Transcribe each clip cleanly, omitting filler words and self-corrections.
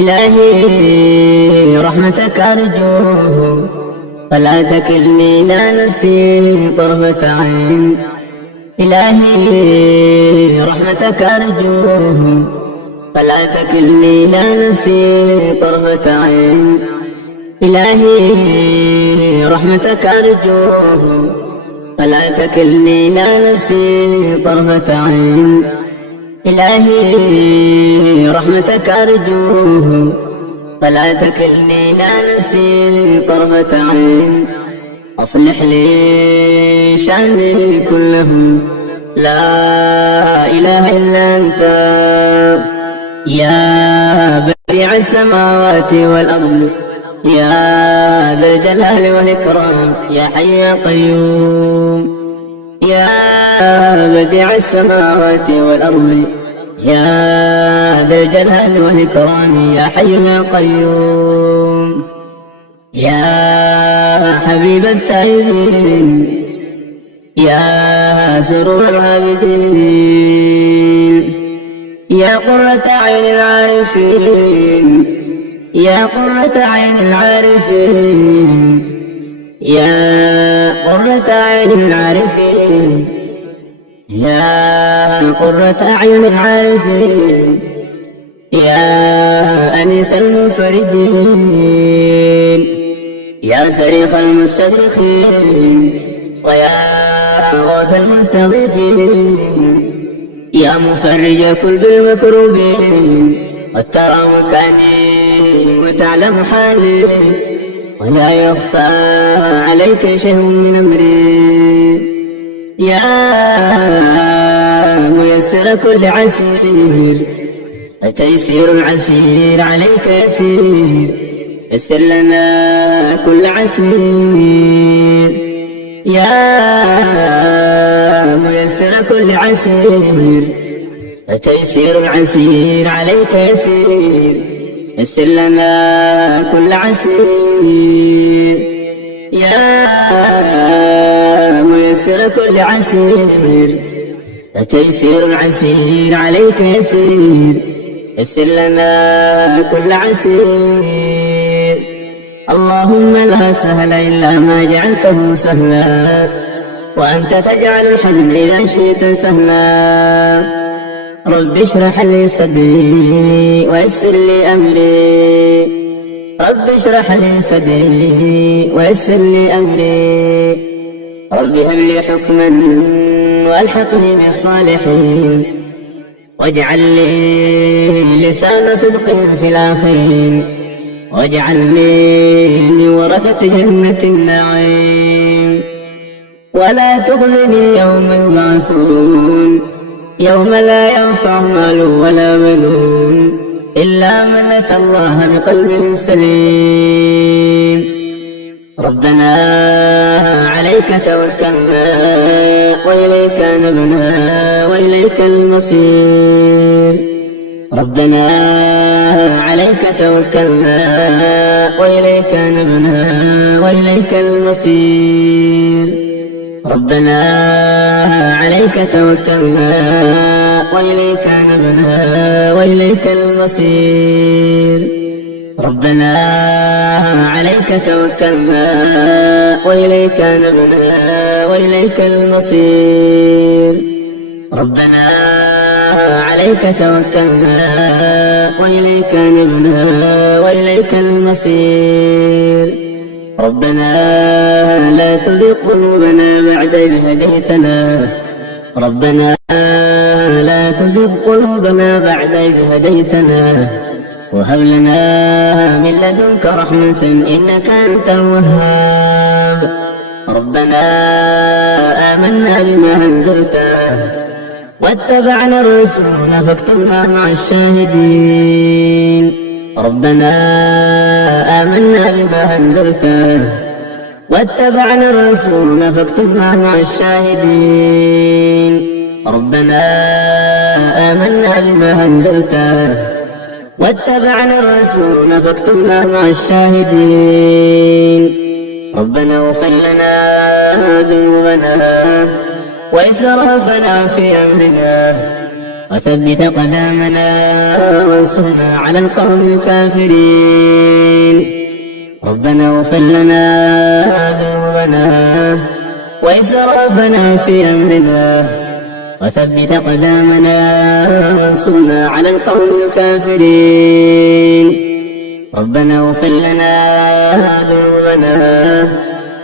إلهي رحمتك أرجو فلا تكلني إلى نفسي طرفة عين. إلهي رحمتك أرجو فلا تكلني إلى نفسي طرفة عين. إلهي رحمتك أرجو فلا تكلني إلى نفسي طرفة عين. إلهي رحمتك أرجو فلا تكلني إلى نفسي طرفة عين. أصلح لي شأني كله لا إله إلا أنت يا بديع السماوات والأرض يا ذا الجلال والإكرام يا حي يا قيوم. يا بديع السماوات والأرض يا ذا الجلال والإكرام يا حي يا قيوم. يا حبيب التائبين يا سرور العابدين يا قرة عين العارفين يا قرة عين العارفين يا قرة عين العارفين يا قرة عين العارفين يا أنيس المنفردين يا صريخ المستصرخين ويا غوث المستغيثين يا مفرج كل المكروبين قد ترى مكاني وتعلم حالي ولا يخفى عليك شيء من أمري. يا ميسر كل عسير التيسير العسير عليك يسير يسر لنا كل عسير. يا ميسر كل عسير التيسير العسير عليك يسير يسر لنا كل عسير. يا ميسر كل عسير التيسير العسير عليك يسير يسر لنا كل عسير. اللهم لا سهل إلا ما جعلته سهلا وأنت تجعل الحزن إذا شئت سهلا. رب اشرح لي صدري ويسر لي أمري رب اشرح لي صدري ويسر لي أمري رب هب لي حكما والحقني بالصالحين واجعل لي لسان صدق في الآخرين واجعلني من ورثة جنة النعيم. ولا تخزني يوم يبعثون يوم لا ينفع مال ولا بنون إلا من أتى الله بقلب سليم. ربنا عليك توكلنا وإليك نبنا وإليك المصير. ربنا عليك توكلنا وإليك نبنا وإليك المصير. ربنا عليك توكلنا وإليك نبنا وإليك المصير. ربنا عليك توكلنا وإليك نبنا وإليك المصير. ربنا عليك توكلنا وإليك نبنا وإليك المصير. ربنا لا تزغ قلوبنا بعد إذ هديتنا ربنا لا تزغ قلوبنا بعد إذ هديتنا وهب لنا من لدنك رحمة إنك أنت الوهاب. ربنا آمنا بما أنزلته واتبعنا الرسول فاكتبنا مع الشاهدين. ربنا آمنا بما أنزلته واتبعنا الرسول فاكتبنا مع الشاهدين. ربنا آمنا بما أنزلته واتبعنا الرسول فاكتبنا مع الشاهدين. ربنا اغفر لنا ذنوبنا وإسرافنا في أمرنا وثبت قدامنا وانصرنا على القوم الكافرين. ربنا اغفر لنا ذنوبنا وإسرافنا في أمرنا وثبت قدامنا وانصرنا على القوم الكافرين. ربنا اغفر لنا ذنوبنا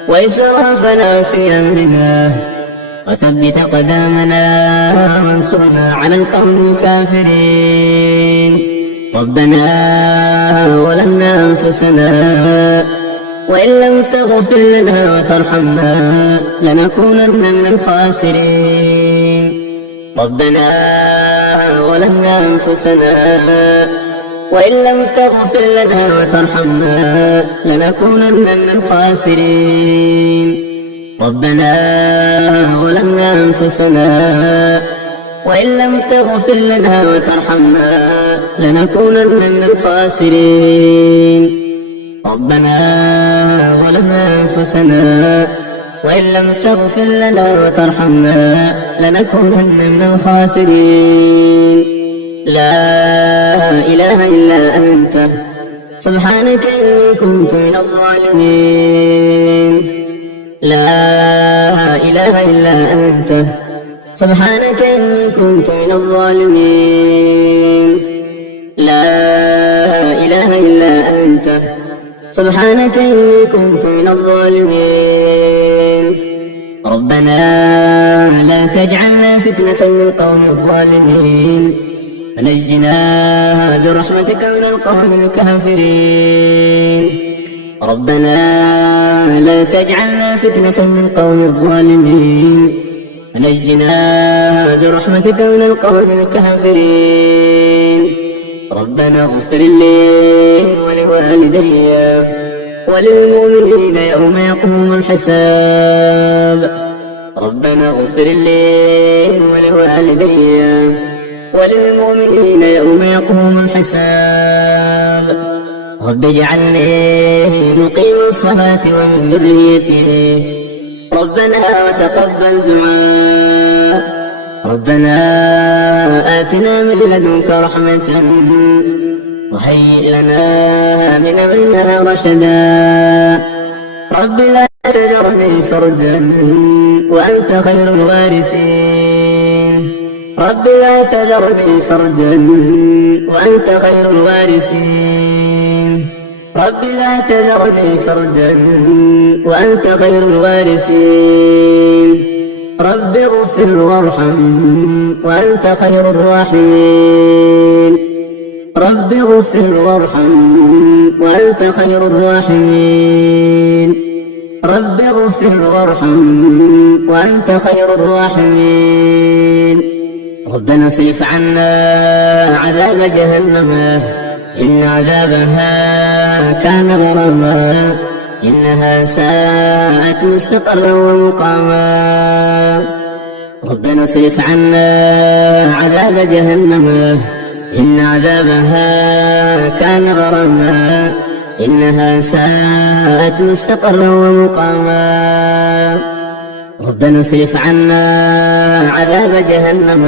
وإسرافنا في أمرنا وثبت قدامنا وانصرنا على القوم الكافرين. ربنا ظلمنا أنفسنا وإن لم تغفر لنا وترحمنا لنكونن من الخاسرين. ربنا ظلمنا أنفسنا وإن لم تغفر لنا وترحمنا لنكونن من الخاسرين. ربنا ظلمنا أنفسنا وإن لم تغفر لنا وترحمنا لنكونن من الخاسرين. ربنا ظلمنا أنفسنا وإن لم تغفر لنا وترحمنا لنكونن من الخاسرين. لا إله إلا أنت سبحانك إني كنت من الظالمين. لا إله إلا أنت سبحانك إني كنت من الظالمين. لا إله إلا أنت سبحانك إني كنت من الظالمين. ربنا لا تجعلنا فتنة للقوم الظالمين ونجنا برحمتك من القوم الكافرين. ربنا لا تجعلنا فتنة للقوم الظالمين ونجنا برحمتك من القوم الكافرين. ربنا اغفر لي ولوالدي وللمؤمنين يوم يقوم الحساب. ربنا اغفر لي ولوالدي وللمؤمنين يوم يقوم الحساب. رب اجعلني مقيم الصلاة ومن ذريتي ربنا وتقبل دعاء. ربنا آتنا من لدنك رحمة وهيئ لنا من أمرنا رشدا. رب لا تذرني فردا وأنت خير الوارثين. رب لا تذرني فردا وأنت خير الوارثين. رب لا تذرني فردا وأنت خير الوارثين. رب اغفر وارحم وأنت خير الراحمين. رب اغفر وارحم وأنت خير الراحمين. رب اغفر وارحم وأنت خير الراحمين. ربنا اصرف عنا عذاب جهنم إن عذابها كان غراما إنها ساءت مستقرا ومقاما. ربنا اصرف عنا عذاب جهنم إن عذابها كان غراما إنها ساءت مستقرا ومقاما. ربنا اصرف عنا عذاب جهنم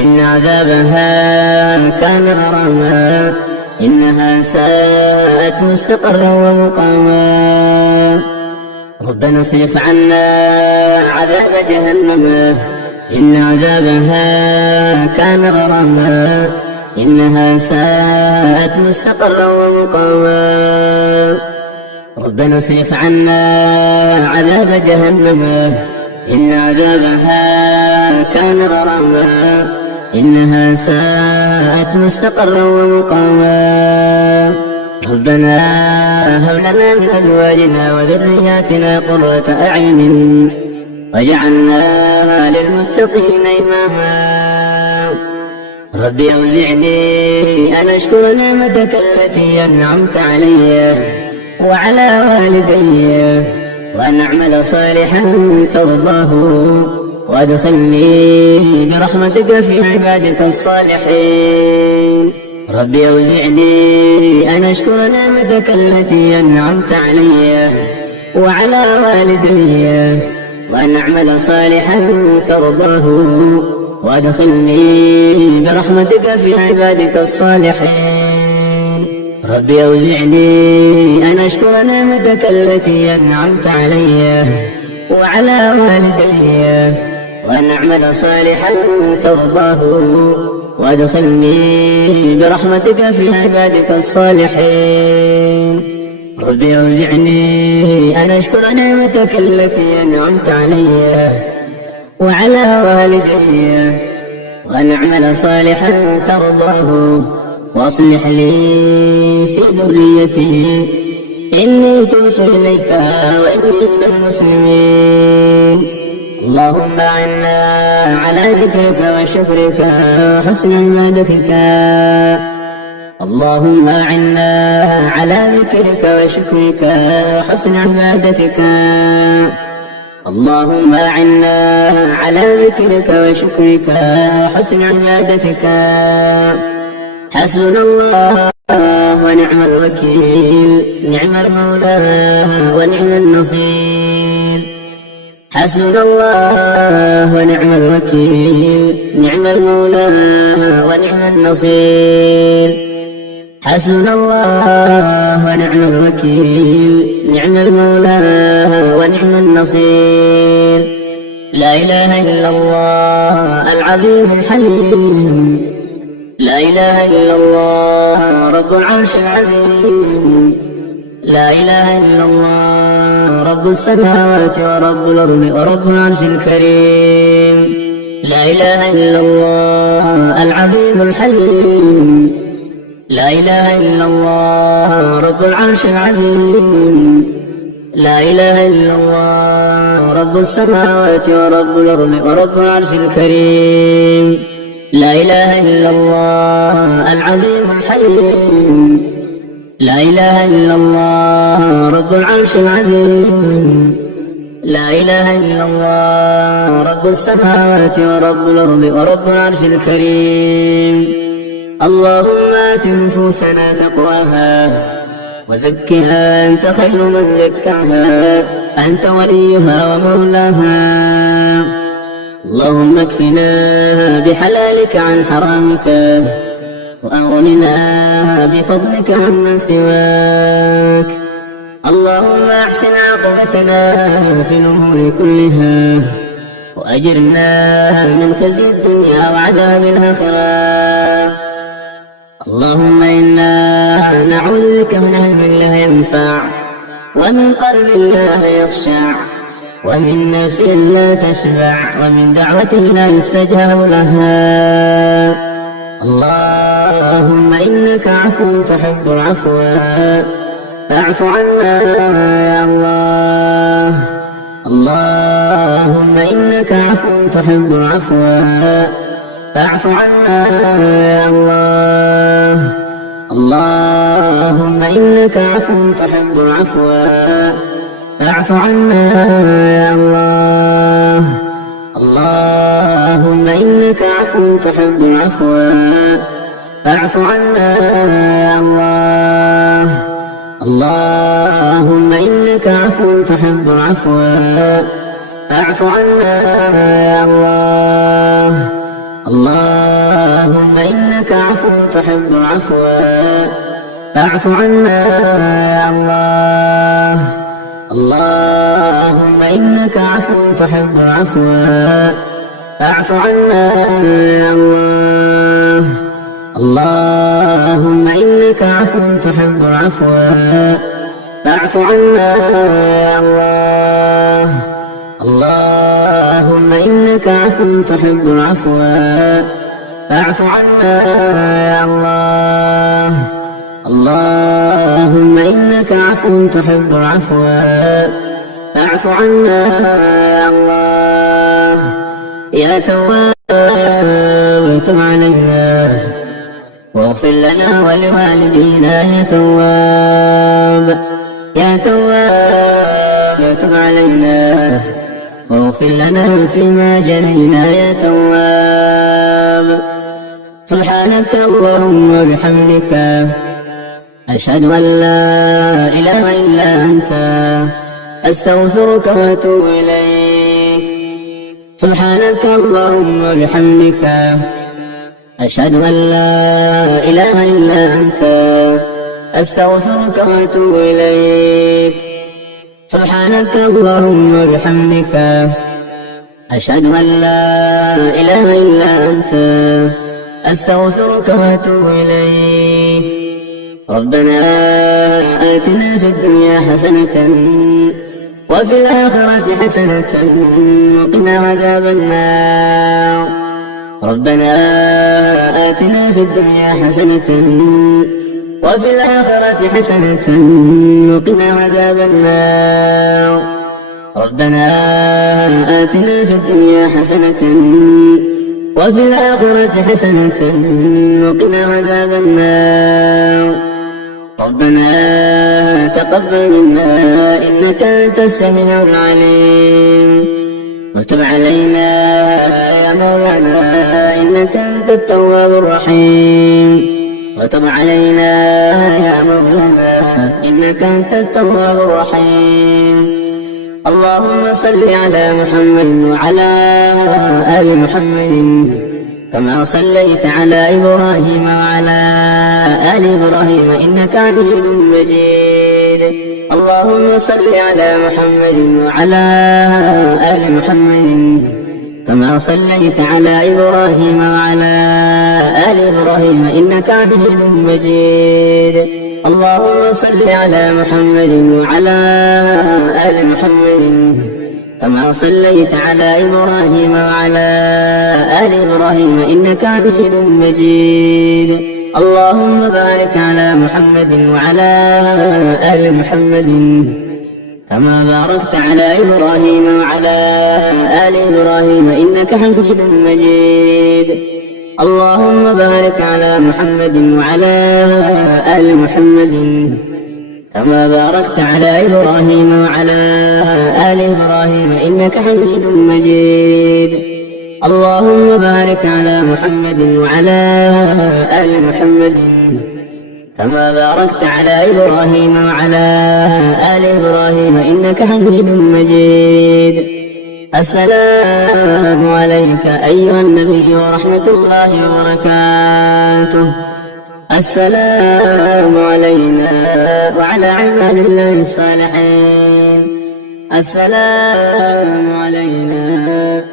إن عذابها كان غراما إنها ساءت مستقرا ومقاما. ربنا اصرف عنا عذاب جهنم إن عذابها كان غراما إنها ساءت مستقرا ومقاما. ربنا اصرف عنا عذاب جهنم إن عذابها كان غراما إنها ساءت مستقرا ومقاما. ربنا هب لنا من أزواجنا وذرياتنا قرة أعين واجعلنا للمتقين إماما. رب أوزعني أن أشكر نعمتك التي أنعمت علي وعلى والدي وأن أعمل صالحا ترضاه وادخلني برحمتك في عبادك الصالحين. رب أوزعني أن أشكر نعمتك التي أنعمت علي وعلى والدي وأن أعمل صالحا ترضاه وادخلني برحمتك في عبادك الصالحين. ربي أوزعني أن أشكر نعمتك التي أنعمت علي وعلى والدي، وأن أعمل صالحا ترضاه، وادخلني برحمتك في عبادك الصالحين. ربي أوزعني أن أشكر نعمتك التي أنعمت علي وعلى والدي، وأن أعمل صالحا ترضاه، وأصلح لي في ذريتي إني تبت إليك وإني من المسلمين. اللهم أعنا على ذكرك وشكرك وحسن عبادتك. اللهم أعنا على ذكرك وشكرك وحسن عبادتك. اللهم أعنا على ذكرك وشكرك وحسن عبادتك. حسبنا الله ونعم الوكيل، نعم المولى ونعم النصير. حسبنا الله ونعم الوكيل، نعم المولى ونعم النصير. حسبنا الله ونعم الوكيل، نعم المولى ونعم النصير. لا إله إلا الله العظيم الحليم، لا إله إلا الله رب العرش العظيم، لا إله إلا الله رب السماوات ورب الأرض ورب العرش الكريم. لا إله إلا الله العظيم الحليم، لا إله إلا الله رب العرش العظيم، لا إله إلا الله رب السماوات ورب الأرض ورب العرش الكريم. لا إله إلا الله العظيم الحليم، لا إله إلا الله رب العرش العظيم، لا إله إلا الله رب السماوات ورب الأرض ورب العرش الكريم. اللهم آت نفوسنا تقواها وزكها أنت خير من زكاها، أنت وليها ومولاها. اللهم اكفنا بحلالك عن حرامك، وأغننا بفضلك عمن سواك. اللهم أحسن عاقبتنا في الأمور كلها، وأجرنا من خزي الدنيا وعذاب الآخرة. اللهم إنا نعوذ بك من علم لا ينفع، ومن قلب لا يخشع، ومن نفس لا تشبع، ومن دعوة لا يستجاب لها. اللهم إنك عفو تحب العفو فاعف عنا يا الله. اللهم إنك عفو تحب العفو فاعف عنا يا الله. اللهم إنك عفو تحب العفو فاعف عنا يا الله. اللهم إنك عفو تحب العفو فاعف عنا يا الله. اللهم إنك عفو تحب العفو فاعف عنا يا الله. اللهم إنك عفو تحب العفو فاعف عنا يا الله. اللهم إنك عفو تحب العفو فاعف عنا يا الله. اللهم إنك عفو تحب العفو فاعف عنا يا الله. اللهم إنك عفو تحب العفو فاعف عنا يا الله. اللهم إنك عفو تحب العفو فاعف عنا يا الله. يا تواب تب علينا واغفر لنا ولوالدينا. يا تواب يا تواب تب علينا واغفر لنا فيما جنينا. يا تواب سبحانك اللهم وبحمدك أشهد أن لا إله إلا أنت أستغفرك وأتوب إليك. سبحانك اللهم وبحمدك أشهد أن لا إله إلا أنت أستغفرك وأتوب إليك. سبحانك اللهم وبحمدك أشهد أن لا إله إلا أنت أستغفرك وأتوب إليك. ربنا آتنا في الدنيا حسنة وفي الآخرة حسنة وقنا عذاب النار. ربنا آتنا في الدنيا حسنة وفي الآخرة حسنة وقنا عذاب النار. ربنا آتنا في الدنيا حسنة وفي الآخرة حسنة وقنا عذاب النار. ربنا تقبل منا إنك أنت السميع العليم وتب علينا يا مولانا إنك أنت التواب الرحيم وتب علينا يا مولانا إنك أنت التواب الرحيم. اللهم صل على محمد وعلى آل محمد كما صليت على إبراهيم وعلى آل إبراهيم إنك حميد مجيد. اللهم صل على محمد وعلى آل محمد كما صليت على إبراهيم وعلى آل إبراهيم إنك حميد مجيد. اللهم صل على محمد وعلى آل محمد كما صليت على إبراهيم وعلى آل إبراهيم إنك حميد مجيد. اللهم بارك على محمد وعلى آل محمد كما باركت على إبراهيم وعلى آل إبراهيم إنك حميد مجيد. اللهم بارك على محمد وعلى آل محمد كما باركت على إبراهيم وعلى آل إبراهيم إنك حميد مجيد. اللهم بارك على محمد وعلى آل محمد كما باركت على إبراهيم وعلى آل إبراهيم إنك حميد مجيد. السلام عليك أيها النبي ورحمة الله وبركاته. السلام علينا وعلى عباد الله الصالحين. السلام علينا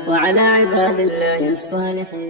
وعلى عباد الله الصالحين.